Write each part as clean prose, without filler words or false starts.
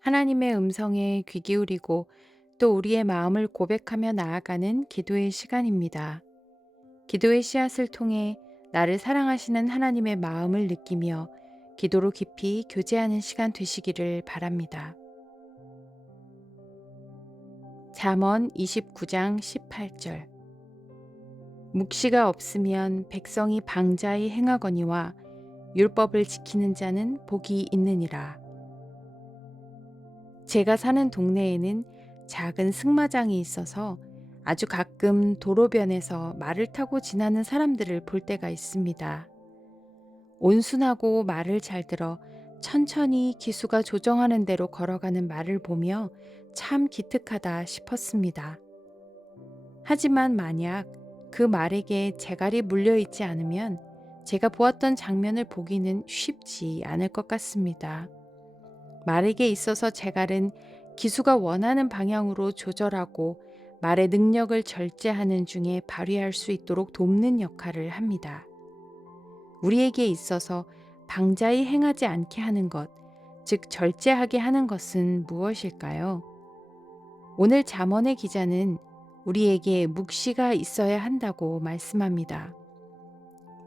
하나님의 음성에 귀 기울이고 또 우리의 마음을 고백하며 나아가는 기도의 시간입니다. 기도의 씨앗을 통해 나를 사랑하시는 하나님의 마음을 느끼며 기도로 깊이 교제하는 시간 되시기를 바랍니다. 잠언 29장 18절. 묵시가 없으면 백성이 방자히 행하거니와 율법을 지키는 자는 복이 있느니라. 제가 사는 동네에는 작은 승마장이 있어서 아주 가끔 도로변에서 말을 타고 지나는 사람들을 볼 때가 있습니다. 온순하고 말을 잘 들어 천천히 기수가 조정하는 대로 걸어가는 말을 보며 참 기특하다 싶었습니다. 하지만 만약 그 말에게 재갈이 물려 있지 않으면 제가 보았던 장면을 보기는 쉽지 않을 것 같습니다. 말에게 있어서 재갈은 기수가 원하는 방향으로 조절하고 말의 능력을 절제하는 중에 발휘할 수 있도록 돕는 역할을 합니다. 우리에게 있어서 방자히 행하지 않게 하는 것, 즉 절제하게 하는 것은 무엇일까요? 오늘 잠언의 기자는 우리에게 묵시가 있어야 한다고 말씀합니다.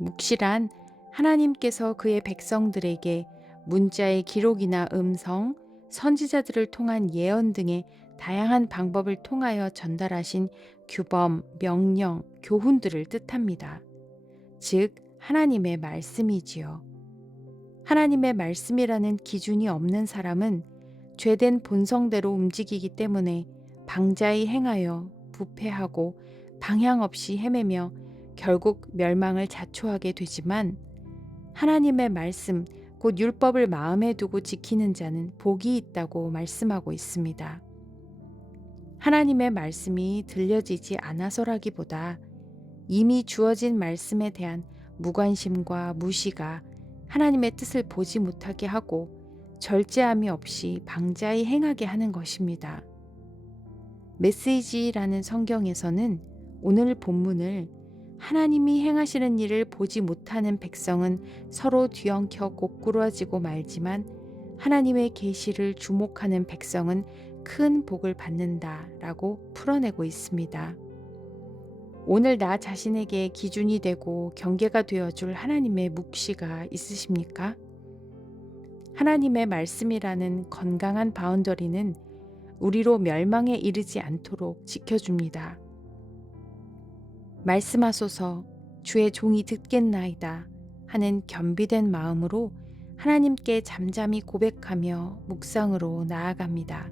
묵시란 하나님께서 그의 백성들에게 문자의 기록이나 음성, 선지자들을 통한 예언 등의 다양한 방법을 통하여 전달하신 규범, 명령, 교훈들을 뜻합니다. 즉, 하나님의 말씀이지요. 하나님의 말씀이라는 기준이 없는 사람은 죄된 본성대로 움직이기 때문에 방자히 행하여 부패하고 방향 없이 헤매며 결국 멸망을 자초하게 되지만 하나님의 말씀, 곧 율법을 마음에 두고 지키는 자는 복이 있다고 말씀하고 있습니다. 하나님의 말씀이 들려지지 않아서라기보다 이미 주어진 말씀에 대한 무관심과 무시가 하나님의 뜻을 보지 못하게 하고 절제함이 없이 방자히 행하게 하는 것입니다. 메시지라는 성경에서는 오늘 본문을 하나님이 행하시는 일을 보지 못하는 백성은 서로 뒤엉켜 고꾸라지고 말지만 하나님의 계시를 주목하는 백성은 큰 복을 받는다라고 풀어내고 있습니다. 오늘 나 자신에게 기준이 되고 경계가 되어줄 하나님의 묵시가 있으십니까? 하나님의 말씀이라는 건강한 바운더리는 우리로 멸망에 이르지 않도록 지켜줍니다. 말씀하소서 주의 종이 듣겠나이다 하는 겸비된 마음으로 하나님께 잠잠히 고백하며 묵상으로 나아갑니다.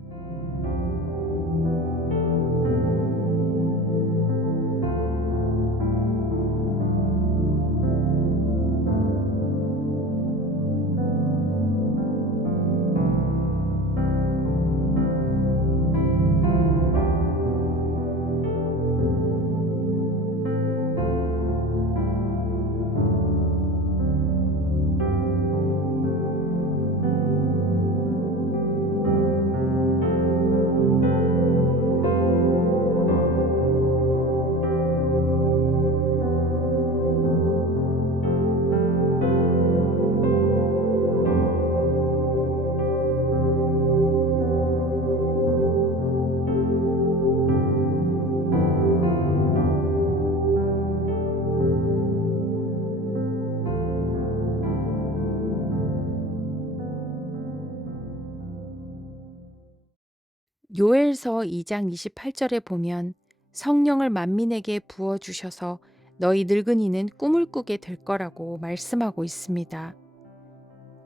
요엘서 2장 28절에 보면 성령을 만민에게 부어주셔서 너희 늙은이는 꿈을 꾸게 될 거라고 말씀하고 있습니다.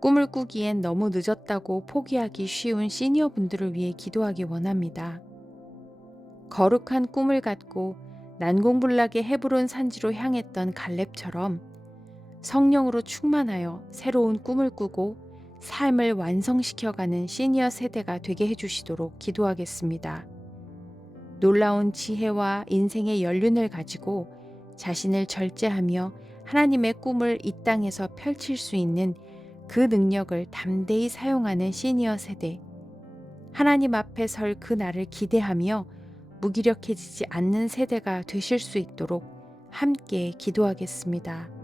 꿈을 꾸기엔 너무 늦었다고 포기하기 쉬운 시니어분들을 위해 기도하기 원합니다. 거룩한 꿈을 갖고 난공불락의 헤브론 산지로 향했던 갈렙처럼 성령으로 충만하여 새로운 꿈을 꾸고 삶을 완성시켜가는 시니어 세대가 되게 해주시도록 기도하겠습니다. 놀라운 지혜와 인생의 연륜을 가지고 자신을 절제하며 하나님의 꿈을 이 땅에서 펼칠 수 있는 그 능력을 담대히 사용하는 시니어 세대, 하나님 앞에 설 그 날을 기대하며 무기력해지지 않는 세대가 되실 수 있도록 함께 기도하겠습니다.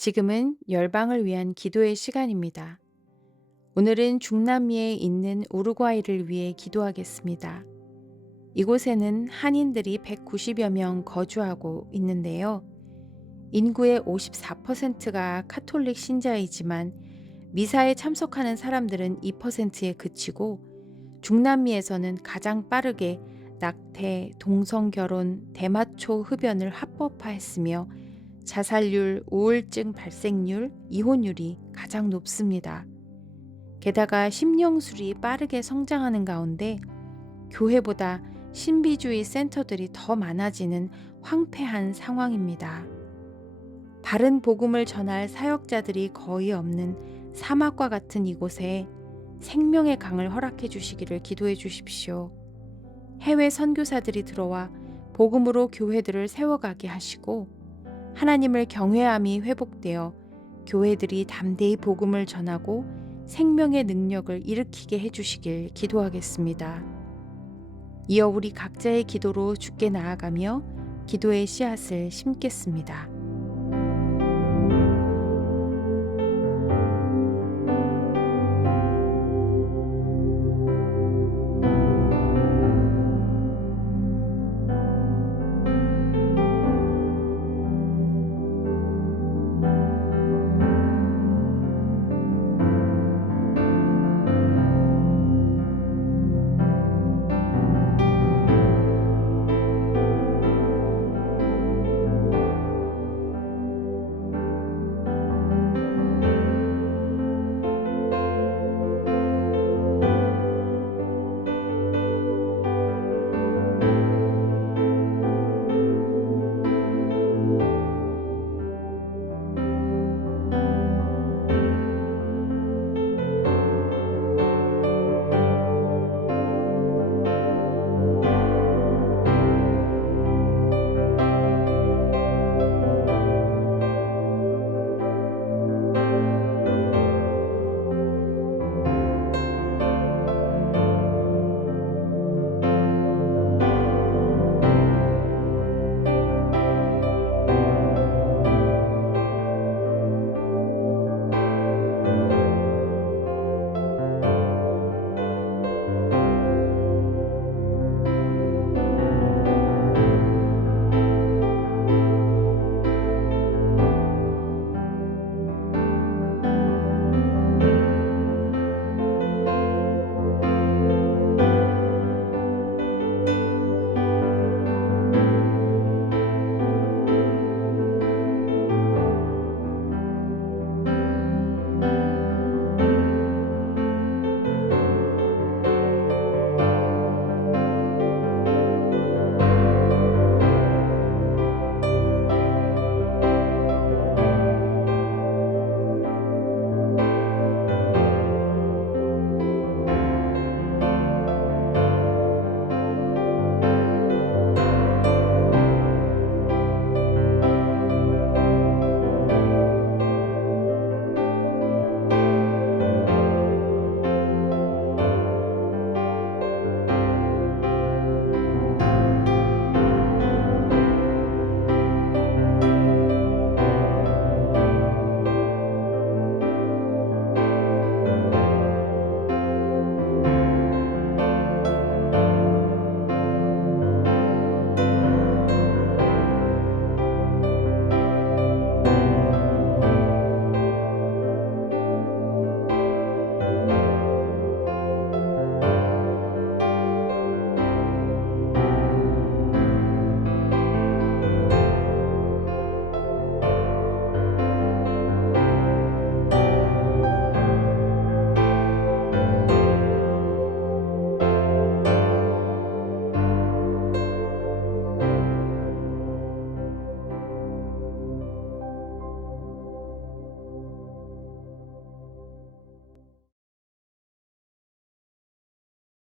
지금은 열방을 위한 기도의 시간입니다. 오늘은 중남미에 있는 우루과이를 위해 기도하겠습니다. 이곳에는 한인들이 190여 명 거주하고 있는데요. 인구의 54%가 카톨릭 신자이지만 미사에 참석하는 사람들은 2%에 그치고 중남미에서는 가장 빠르게 낙태, 동성결혼, 대마초 흡연을 합법화했으며 자살률, 우울증 발생률, 이혼율이 가장 높습니다. 게다가 심령술이 빠르게 성장하는 가운데 교회보다 신비주의 센터들이 더 많아지는 황폐한 상황입니다. 바른 복음을 전할 사역자들이 거의 없는 사막과 같은 이곳에 생명의 강을 허락해 주시기를 기도해 주십시오. 해외 선교사들이 들어와 복음으로 교회들을 세워가게 하시고 하나님을 경외함이 회복되어 교회들이 담대히 복음을 전하고 생명의 능력을 일으키게 해주시길 기도하겠습니다. 이어 우리 각자의 기도로 주께 나아가며 기도의 씨앗을 심겠습니다.